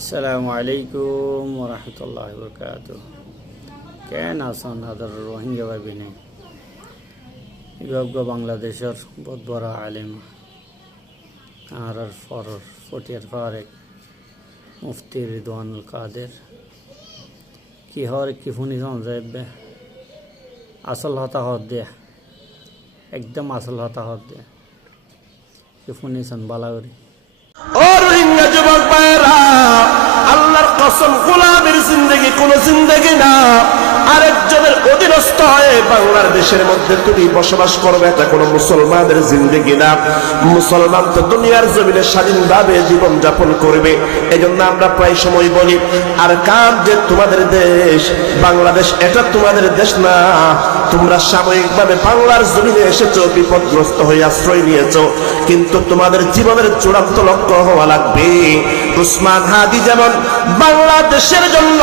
আসসালামু আলাইকুম ওরহমতুল্লাহি ওয়াবারাকাতুহু। কেন আছেন আদর রোহিঙ্গা ভাই বিনে ইগব বাংলাদেশের বহুত বড় আলেম আর ফরর ফটিয়ার ফারেক মুফতি রিদওয়ানুল কাদের কি হর কি ফুনি যাইবে আসল হতাহত দে একদম আসল হতাহত দে কি ফুনি সন বালাগরি ও রোহিঙ্গা যুবক ভাইরা, আল্লাহর কসম, গোলামের জিন্দেগি কোন জিন্দেগি না। আরেকজনের অধীনস্থ হয়ে বাংলাদেশের মধ্যে তুমি বসবাস করবে, এটা কোনো মুসলমানের জিন্দেগি না। মুসলমান তো দুনিয়ার জমিনে স্বাধীনভাবে জীবন যাপন করবে। এই জন্য আমরা প্রায় সময় বলি, আর কার যে তোমাদের দেশ বাংলাদেশ, এটা তোমাদের দেশ না। তোমরা সাময়িকভাবে বাংলার জমিনে এসেছো, বিপদগ্রস্ত হয়ে আশ্রয় নিয়েছো, কিন্তু তোমাদের জীবনের চূড়ান্ত লক্ষ্য হওয়া লাগবে। উসমান হাদি যেমন বাংলাদেশের জন্য